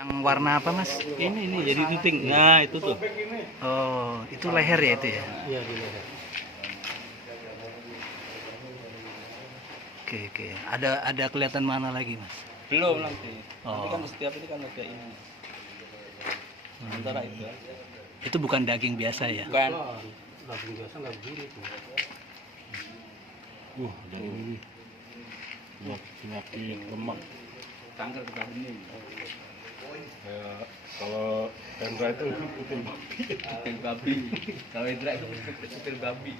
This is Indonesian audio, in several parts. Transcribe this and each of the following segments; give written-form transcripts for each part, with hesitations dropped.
Yang warna apa, Mas? Ini jadi titik. Nah, itu tuh. Oh, itu leher ya itu ya? Iya, di leher. Oke. Ada kelihatan mana lagi, Mas? Belum nanti. Oh. Nanti kan setiap ini kan ada ini. Sementara itu. Itu bukan daging biasa ya? Bukan. Daging biasa nggak begini tuh. Daging ini. Penyakit lemak. Kanker getah bening. Kalau Hendra itu puting babi. Kalau Indra itu puting babi.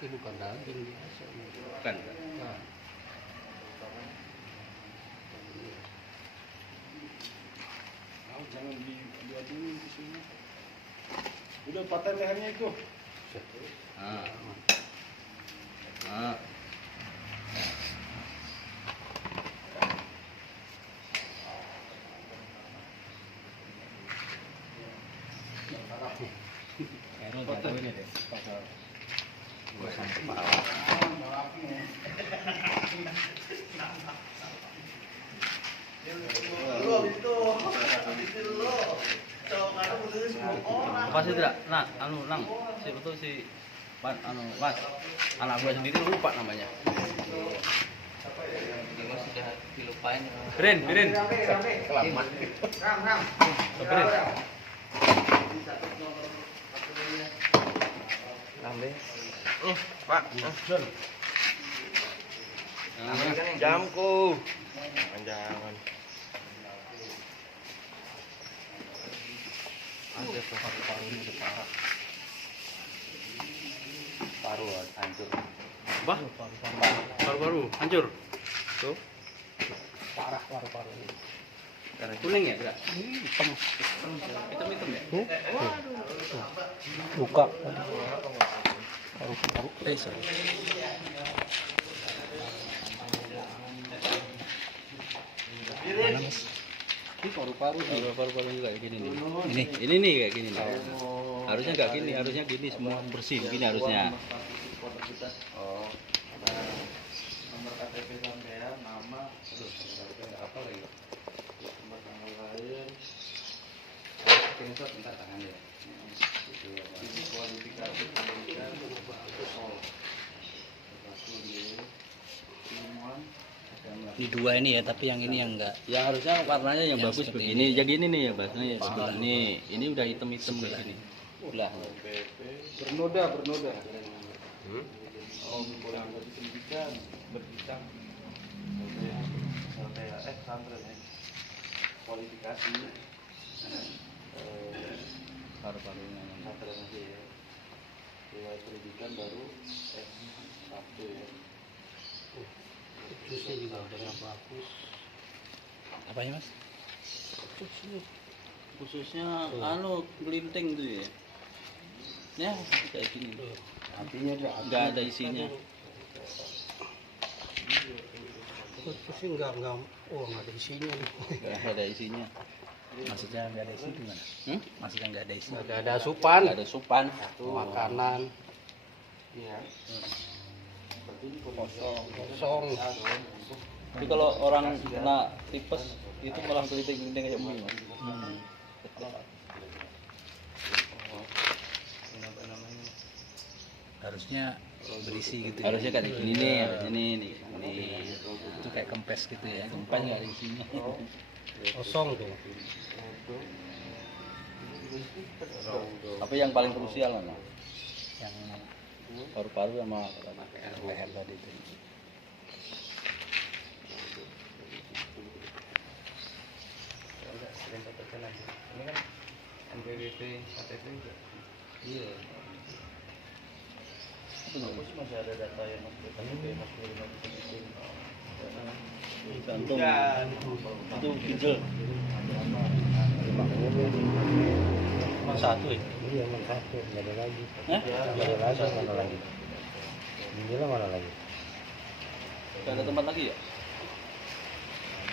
Ini bukan daging biasa. Bukan. Nah. jangan dibuat dulu di sini. Udah patah lehernya itu. Apa sih tidak? Nah, nang, si betul si Mas, anak gue sendiri lupa namanya. Mas sudah dilupain. Birin. Kelamaan. Birin. Pak. Jamku. Jangan. Ada paru-parunya ada parah. Paru hancur. Apa? Paru-paru hancur. Tuh. Parah paru-paru. Kuning ya, Bra? Hitam ya? Buka. Paru-paru. Sorry. Mana, Mas? Ini paru-paru juga kayak gini nih. Ini nih kayak gini nih. Harusnya nggak gini, harusnya gini semua bersih gini harusnya. Oh, nomor KTP sampean, nama, terus apa lagi? Nomor tanggal lahir. Screenshot bentar tangan ya. Ini kualifikasi pendidikan. Ini dua ini ya, tapi yang ini yang enggak. Yang harusnya warnanya yang bagus seperti begini. Jadi ini nih ya bahasanya sebelah nih. Ini udah hitam-hitam kayak gini. Udah. Bernoda. Oh, kualifikasi pendidikan berbintang. Santren ya. Kualifikasi Paru-parunya. santren aja ya. Riwayat pendidikan baru S1 ya. Jusnya juga udah bagus. Apanya, Mas? Khususnya gelinting tuh ya. Ya, kayak gini. Artinya Enggak ada isinya. Terus enggak ada isinya nih. Enggak ada isinya. Maksudnya enggak ada isi gimana? Maksudnya enggak ada isi. Enggak ada asupan, Enggak ada supan. makanan Iya. kosong. Tapi kalau orang kena tipes itu malah gelinting-gelinting kayak begini, Mas. Harusnya berisi gitu ya. Harusnya kayak gini nih, harusnya nih. Itu kayak kempes gitu ya. Kempes nggak ada isinya. Kosong tuh. Tapi yang paling krusial mana? Yang Paru-paru sama leher tadi itu. Ini kan NPWP KTP juga. Iya. Aku sih masih ada data yang KTP masih belum dibikin. Jantung. Itu ginjal. Cuma satu ya? Iya, cuma satu, enggak ada lagi. Enggak ada lagi, mana lagi? Inilah mana lagi? Gak ada tempat lagi ya?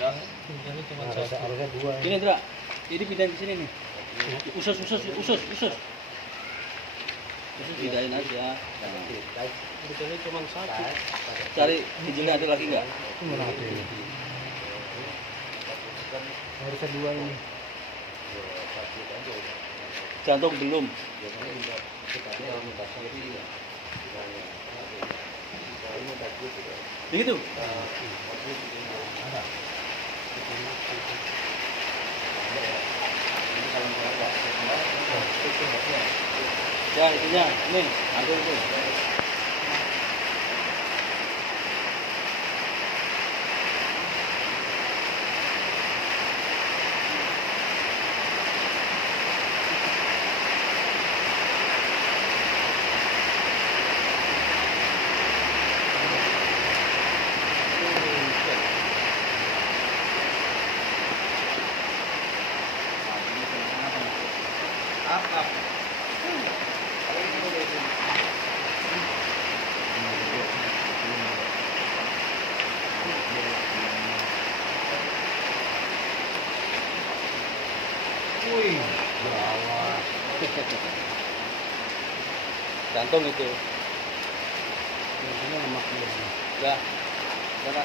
Harusnya dua. Ini Dra, ini pindahin ke sini nih. Usus. Terus pindahin aja. Sebetulnya cuma satu. Cari ginjalnya ada lagi nggak? Cuma ada ini. Harusnya dua ini. Jantung belum. Begitu. Ya itunya, ini ambil itu. Up. Wih, gawat. Jantung itu. Jantungnya lemak dia. Ya. Sana.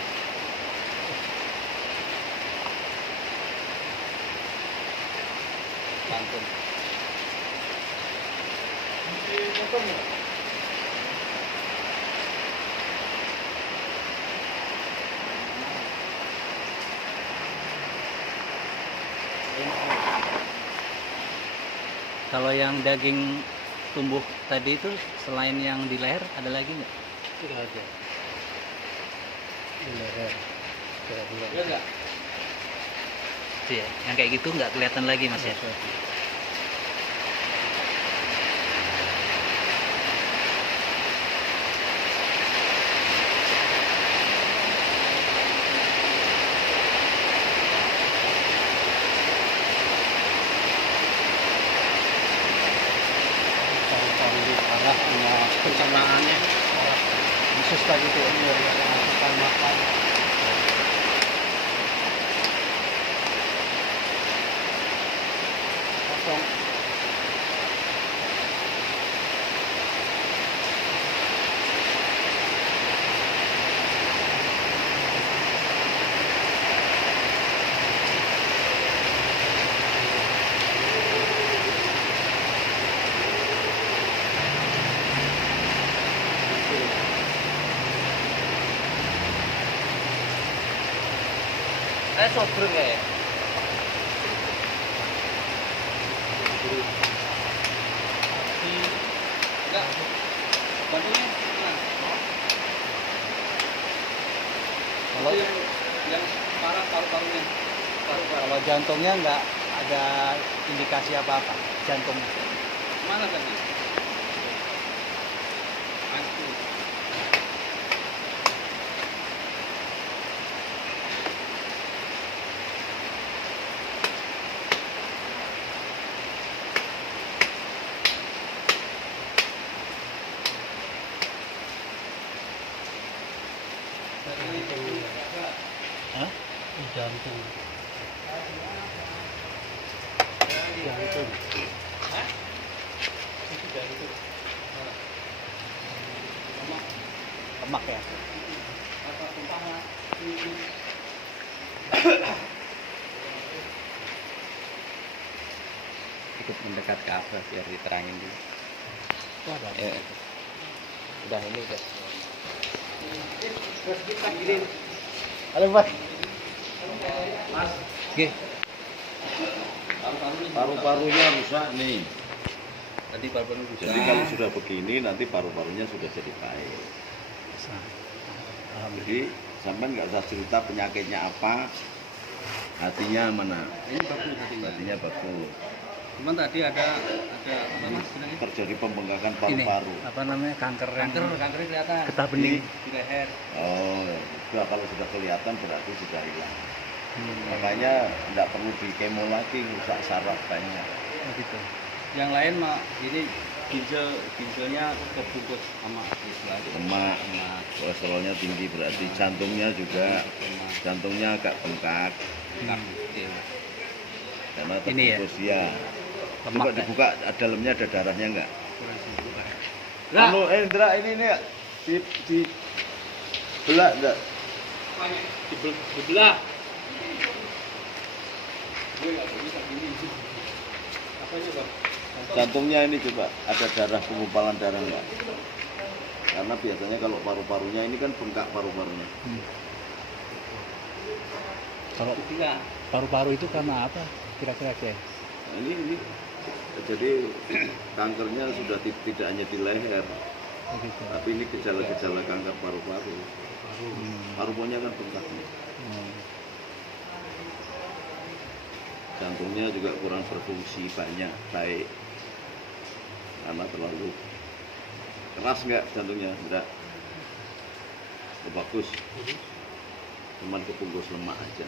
Jantung. Kalau yang daging tumbuh tadi itu selain yang di leher ada lagi nggak? Tidak ada. Di leher. Tidak ada. Ya enggak? Itu ya, yang kayak gitu nggak kelihatan lagi mas ya? Paru-paru di parah punya pencernaannya. Khusus tadi tuh ini dari masukan makan. Kosong. Sobrang ya. Enggak. Bantunya. Kalau yang parah paru-parunya. kalau jantungnya nggak ada indikasi apa-apa, jantung. Mana kan? Hancur. Hah? Jantung. Jantung. Lemak ya. Ikut mendekat ke apa biar diterangin dulu. Ada. Udah ini udah. Halo Pak. Mas, Oke. Paru-parunya rusak nih. tadi paru-paru rusak. Jadi kalau sudah begini nanti paru-parunya sudah jadi baik. Jadi sampai nggak usah cerita penyakitnya apa, hatinya mana? Ini bagus hatinya. Hatinya bagus. Cuman tadi ada apa mas? Bilangnya? Terjadi pembengkakan Ini paru-paru. apa namanya kanker yang Kankernya kelihatan. getah bening. Di leher. Oh, sudah kalau sudah kelihatan berarti sudah hilang. Hmm. Makanya nggak perlu di kemo lagi, rusak saraf banyak. Oh, gitu. Yang lain mah ini ginjalnya terbungkus sama Lemak, kolesterolnya tinggi berarti jantungnya juga, jantungnya agak bengkak karena Ini ya? terbungkus ya. Coba Lemak ya? dibuka dalamnya ada darahnya enggak? Kurang Anu Indra ini nih di belah enggak? Dibelah. Jantungnya ini coba ada darah, penggumpalan darah enggak? Karena biasanya kalau paru-parunya ini kan bengkak paru-parunya. Kalau paru-paru itu karena apa kira-kira ya? Nah, ini jadi kankernya sudah tidak hanya di leher, Begitu. tapi ini gejala-gejala kanker paru-paru. Paru-parunya kan bengkak. Jantungnya juga kurang berfungsi baik karena terlalu keras. Enggak jantungnya? Enggak. Oh, bagus. Cuman kebungkus lemak aja.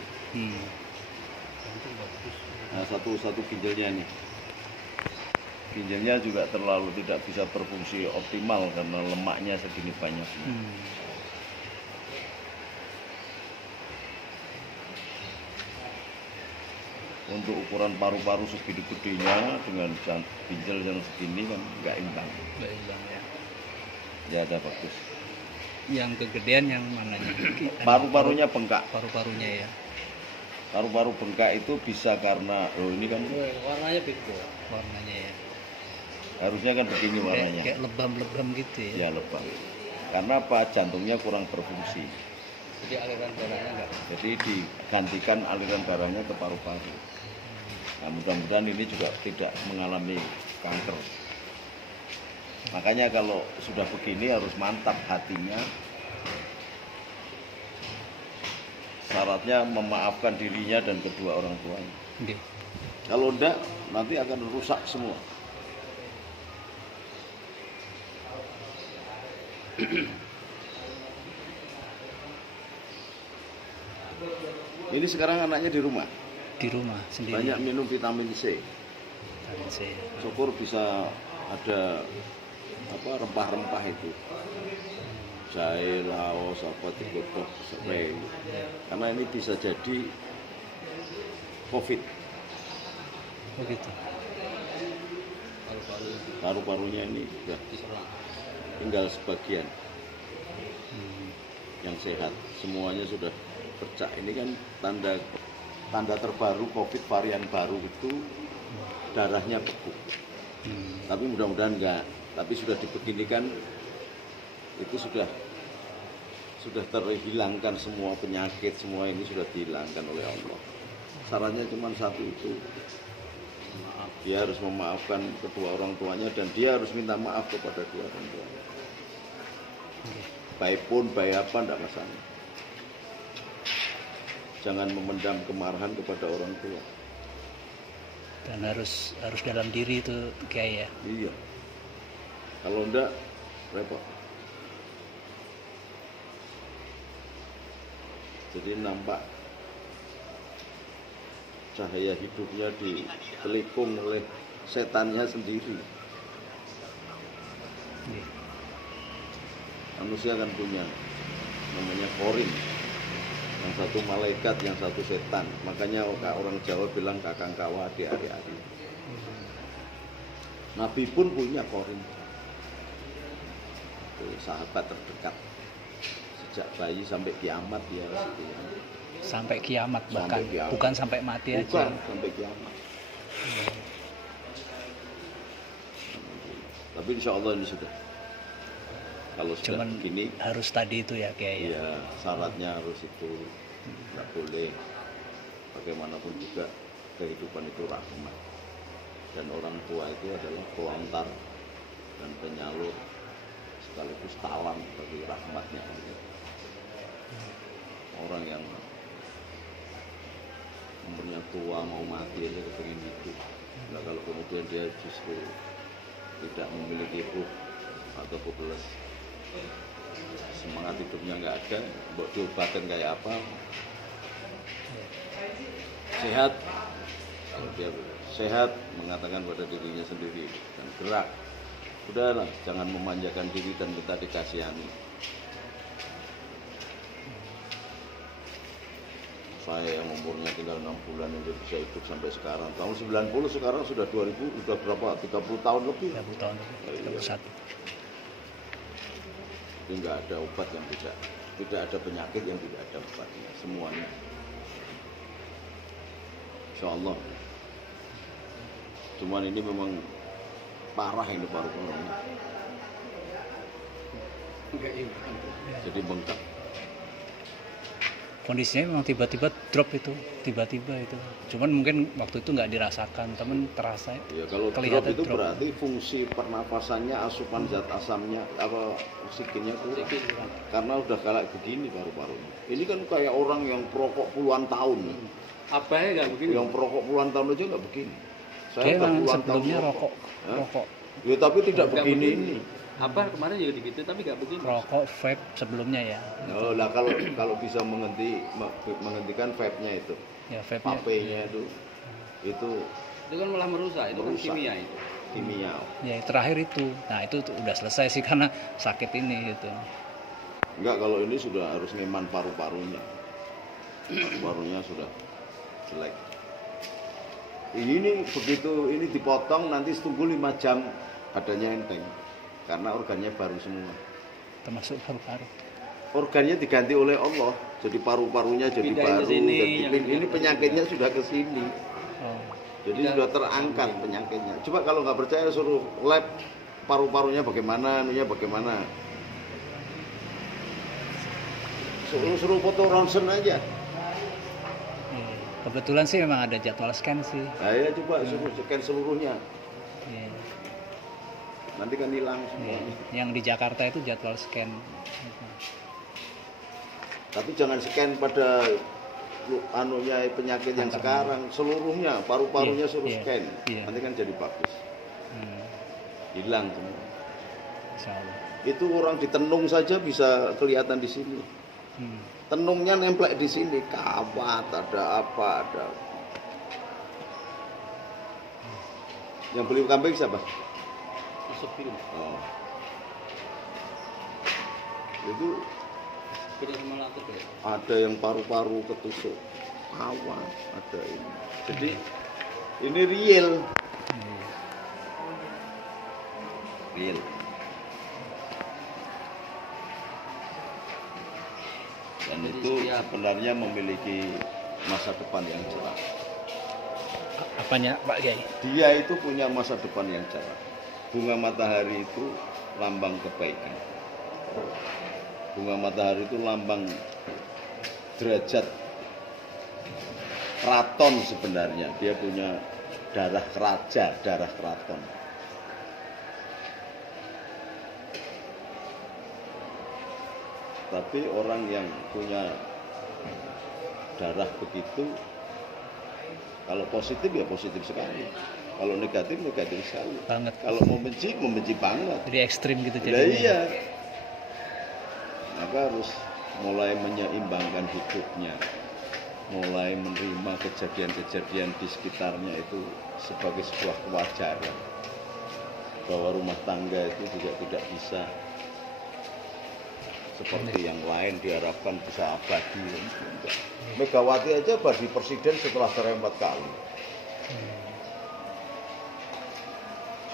Nah, satu ginjalnya nih. Ginjalnya juga terlalu tidak bisa berfungsi optimal karena lemaknya segini banyaknya. Untuk ukuran paru-paru segede-gedenya dengan ginjal yang segini kan nggak imbang. Nggak hilang ya. Ya ada bagus. Yang kegedean yang mananya? Paru-parunya bengkak. Paru-parunya ya. Paru-paru bengkak itu bisa karena ini kan Warnanya beda. Warnanya ya. harusnya kan begini warnanya. Kayak lebam-lebam gitu ya. Ya lebam. Karena apa? Jantungnya kurang berfungsi. Jadi aliran darahnya enggak. Jadi digantikan aliran darahnya ke paru-paru. Nah, mudah-mudahan ini juga tidak mengalami kanker. Makanya kalau sudah begini harus mantap hatinya. Syaratnya memaafkan dirinya dan kedua orang tuanya. Oke. Kalau enggak, nanti akan rusak semua. Ini sekarang anaknya di rumah. Di rumah sendiri. Banyak minum vitamin C. Vitamin C. Syukur bisa ada rempah-rempah itu. Jahe, laos, apa digodok, spray. Karena ini bisa jadi COVID. Begitu. Paru-parunya ini sudah tinggal sebagian yang sehat. Semuanya sudah bercak. Ini kan tanda terbaru COVID varian baru itu darahnya beku. Tapi mudah-mudahan enggak. Tapi sudah dibeginikan itu sudah terhilangkan semua penyakit, semua ini sudah dihilangkan oleh Allah. Sarannya cuma satu itu. Dia harus memaafkan kedua orang tuanya dan dia harus minta maaf kepada kedua orang tuanya. Baik pun, baik apa, tidak masalah. Jangan memendam kemarahan kepada orang tua. Dan harus dalam diri itu kayak ya. Iya. Kalau enggak, repot. Jadi nampak cahaya hidupnya ditelikung oleh setannya sendiri. Manusia kan punya namanya korin. Yang satu malaikat, yang satu setan. Makanya orang Jawa bilang kakang kawa adik-adik. Nabi pun punya korin. Itu sahabat terdekat. Sejak bayi sampai kiamat dia situ. Sampai kiamat bahkan, Sampai kiamat. bukan sampai mati Bukan aja. sampai kiamat. Tapi insya Allah ini sudah. Kalau sudah Cuman begini, harus tadi itu ya kayak ya. iya syaratnya harus itu. Tidak boleh. Bagaimanapun juga kehidupan itu rahmat. Dan orang tua itu adalah pelontar dan penyalur sekaligus talang bagi rahmatnya Allah. Orang yang umurnya tua mau mati aja kepengen hidup. Nah, kalau kemudian dia justru tidak memiliki ruh atau plus semangat hidupnya nggak ada, buat diobatin kayak apa? Sehat, kalau dia sehat mengatakan pada dirinya sendiri dan gerak. Udahlah, jangan memanjakan diri dan minta dikasihani. Saya yang umurnya tinggal 6 bulan yang bisa hidup sampai sekarang. Tahun 90 sekarang sudah 2000, sudah berapa? 30 tahun lebih. 30 tahun, 31. Jadi nggak ada obat yang tidak ada penyakit yang tidak ada obatnya, semuanya. Insya Allah. Cuman ini memang parah ini paru-parunya. Jadi bengkak. Kondisinya memang tiba-tiba drop itu, tiba-tiba itu. Cuman mungkin waktu itu nggak dirasakan, temen terasa. Ya kalau drop Kelihatan itu drop. berarti fungsi pernafasannya, asupan zat asamnya, apa oksigennya kurang. Karena udah kayak begini paru-parunya. Ini kan kayak orang yang perokok puluhan tahun. Apa ya nggak begini? Yang perokok puluhan tahun aja nggak begini. Dia udah memang puluhan sebelumnya tahun rokok. Ya tapi tidak Nggak begini begini. ini. Apa kemarin juga gitu tapi nggak begini. Rokok vape sebelumnya ya. Oh, nah kalau bisa menghentikan vape-nya itu, Ya vape-nya. vape-nya itu Itu kan malah merusak, itu Merusak. kan kimia itu. kimia. Ya terakhir itu. Nah itu tuh udah selesai sih karena sakit ini gitu. Enggak, kalau ini sudah harus ngeman paru-parunya. Paru-parunya sudah jelek. Ini begitu ini dipotong nanti tunggu 5 jam badannya enteng. Karena organnya baru semua. Termasuk paru-paru. Organnya diganti oleh Allah, jadi paru-parunya jadi Pindahin baru. ke sini, Ini penyakitnya sudah ke sini. Oh. Jadi sudah terangkat penyakitnya. Coba kalau nggak percaya suruh lab paru-parunya bagaimana, anunya bagaimana. Suruh foto ronsen aja. Iya. Kebetulan sih memang ada jadwal scan sih. Ayo coba suruh scan seluruhnya. Iya. Nanti kan hilang Iya. semuanya. Yang di Jakarta itu jadwal scan. Tapi jangan scan pada anunya penyakit yang Antaranya. sekarang, seluruhnya paru-parunya Iya, suruh iya, scan. iya. Nanti kan jadi bagus. Hmm. Hilang semua. Insya Allah. Itu orang di tenung saja bisa kelihatan di sini. Hmm. Tenungnya nemplek di sini, kawat, ada apa, ada. Yang beli kambing siapa? Masuk film. Oh. Itu Kita sama latar ya. ada yang paru-paru ketusuk, kawat, ada ini. Jadi ini real. Iya. Real. Dan Jadi itu setiap- sebenarnya memiliki masa depan yang cerah. Apanya Pak Kiai? Dia itu punya masa depan yang cerah. Bunga matahari itu lambang kebaikan. Bunga matahari itu lambang derajat keraton sebenarnya. Dia punya darah raja, darah keraton. Tapi orang yang punya darah begitu, kalau positif ya positif sekali, kalau negatif negatif sekali, Banget. kalau membenci banget. Jadi ekstrim gitu Lah jadinya. iya, maka harus mulai menyeimbangkan hidupnya, mulai menerima kejadian-kejadian di sekitarnya itu sebagai sebuah kewajaran, bahwa rumah tangga itu juga tidak bisa seperti yang lain diharapkan bisa abadi. Enggak. Megawati aja jadi presiden setelah cerai 4 kali.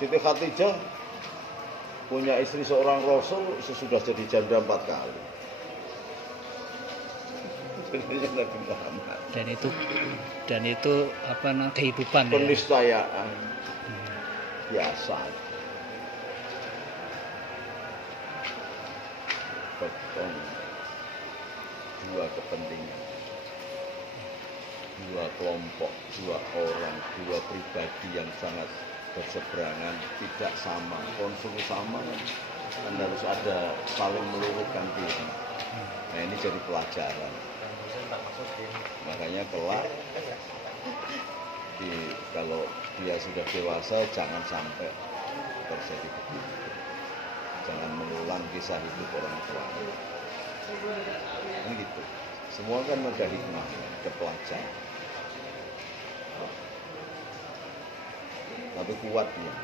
Siti Khadijah punya istri seorang rasul sesudah jadi janda 4 kali. Jadinya Nabi Muhammad. Dan itu apa namanya kehidupan ya. Peniscayaan biasa. Beton dua kepentingan, dua kelompok, dua orang, dua pribadi yang sangat berseberangan, tidak sama, konsul sama kan harus ada saling meluruskan diri. Nah ini jadi pelajaran. Makanya kelak kalau dia sudah dewasa jangan sampai terjadi begitu. Jangan mengulang kisah hidup orang tua. Kan gitu. Semua kan ada hikmahnya, ada pelajaran. Tapi kuat dia,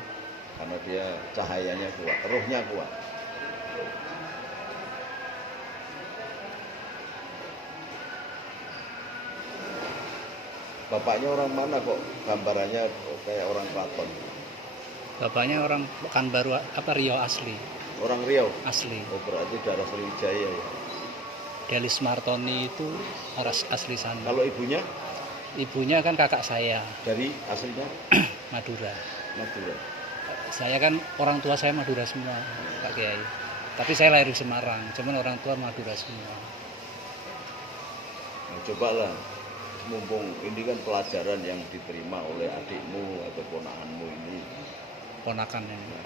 karena dia cahayanya kuat, rohnya kuat. Bapaknya orang mana kok gambarannya kayak orang Keraton? Bapaknya orang Pekanbaru apa Riau asli. Orang Riau. asli. Oh, berarti darah Sriwijaya ya. Delis Martoni itu asli sana. Kalau ibunya Ibunya kan kakak saya, dari aslinya Madura. Madura. Saya kan orang tua saya Madura semua, Pak Kiai. Tapi saya lahir di Semarang, cuman orang tua Madura semua. Nah, cobalah, mumpung ini kan pelajaran yang diterima oleh adikmu atau ponakanmu ini. Ponakan yang Nah,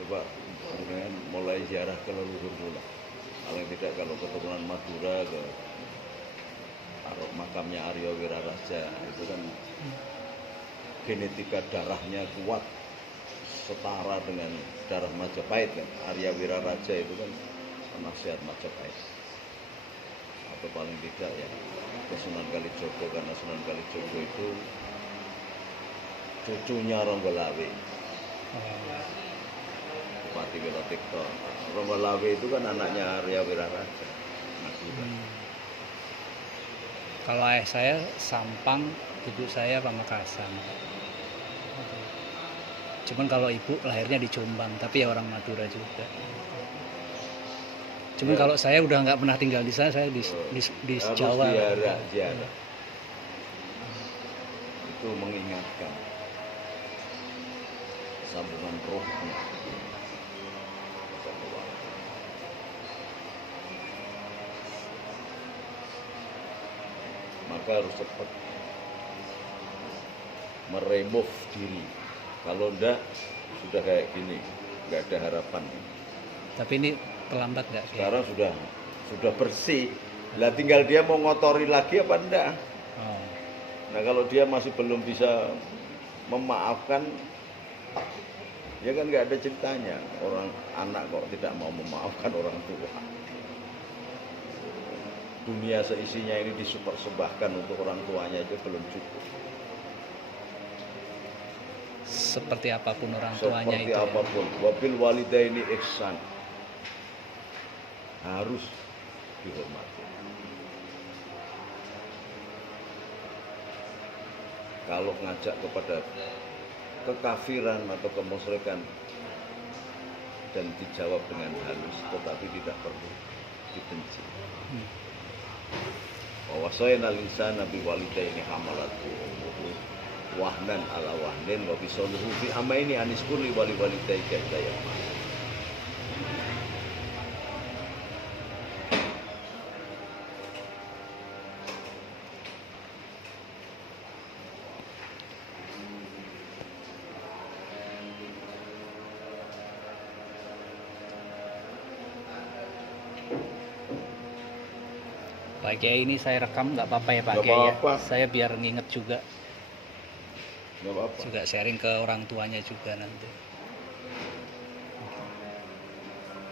coba kemudian mulai ziarah ke leluhurmu lah. Paling tidak kalau keturunan Madura ke makamnya Arya Wiraraja itu kan genetika darahnya kuat setara dengan darah Majapahit kan. Arya Wiraraja itu kan penasihat Majapahit. Atau paling tidak ya ke Sunan Kalijogo, karena Sunan Kalijogo itu cucunya Ronggolawe. Bupati Wilotikto. Ronggolawe itu kan anaknya Arya Wiraraja. Madura. Kalau ayah saya Sampang, ibu saya Pamekasan. Cuman kalau ibu lahirnya di Jombang, tapi ya orang Madura juga. Cuman Ya. kalau saya udah nggak pernah tinggal di sana, saya di Harus Jawa. ziarah. Itu mengingatkan sambungan rohnya. Maka harus cepat meremove diri. Kalau enggak sudah kayak gini, nggak ada harapan. Tapi ini terlambat nggak? Kiai? Sekarang sudah bersih. Lah tinggal dia mau ngotori lagi apa enggak. Oh. Nah kalau dia masih belum bisa memaafkan, ya kan nggak ada ceritanya. Orang anak kok tidak mau memaafkan orang tua. Dunia seisinya ini dipersembahkan untuk orang tuanya aja belum cukup. Seperti apapun orang tuanya Seperti itu. Ya. apapun, wabil walidaini ihsan, harus dihormati. Kalau ngajak kepada kekafiran atau kemusyrikan dan dijawab dengan halus, tetapi tidak perlu dibenci. Wa wasaina al-insana bi walidaini hamalatu ummuhu wahnan ala wahnin wa bisaluhu fi amaini anis kulli wali walidayka dayama. Pak Kiai, ini saya rekam nggak apa-apa ya Pak Nggak Kiai ya? apa-apa. Saya biar nginget juga, Enggak apa-apa. juga sharing ke orang tuanya juga nanti.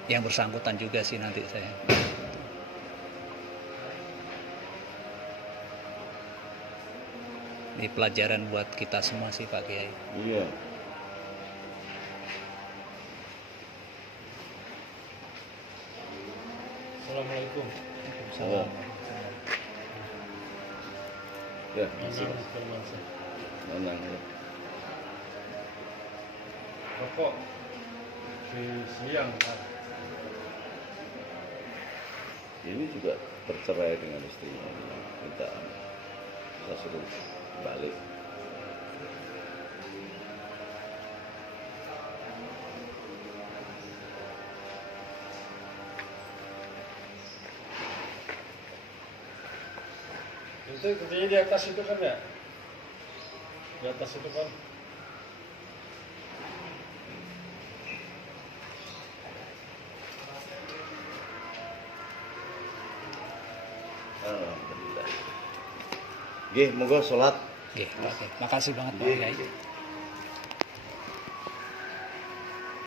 Yang bersangkutan juga sih nanti saya. Ini pelajaran buat kita semua sih Pak Kiai. Iya. Assalamualaikum. Oh. Ya, Nanang. Ya. Rokok di siang. Ini juga bercerai dengan istrinya, minta saya suruh balik. Itu katanya di atas itu kan ya? Di atas itu kan? Alhamdulillah. Nggih, monggo salat. Oke, makasih banget Pak Nggih. Kiai.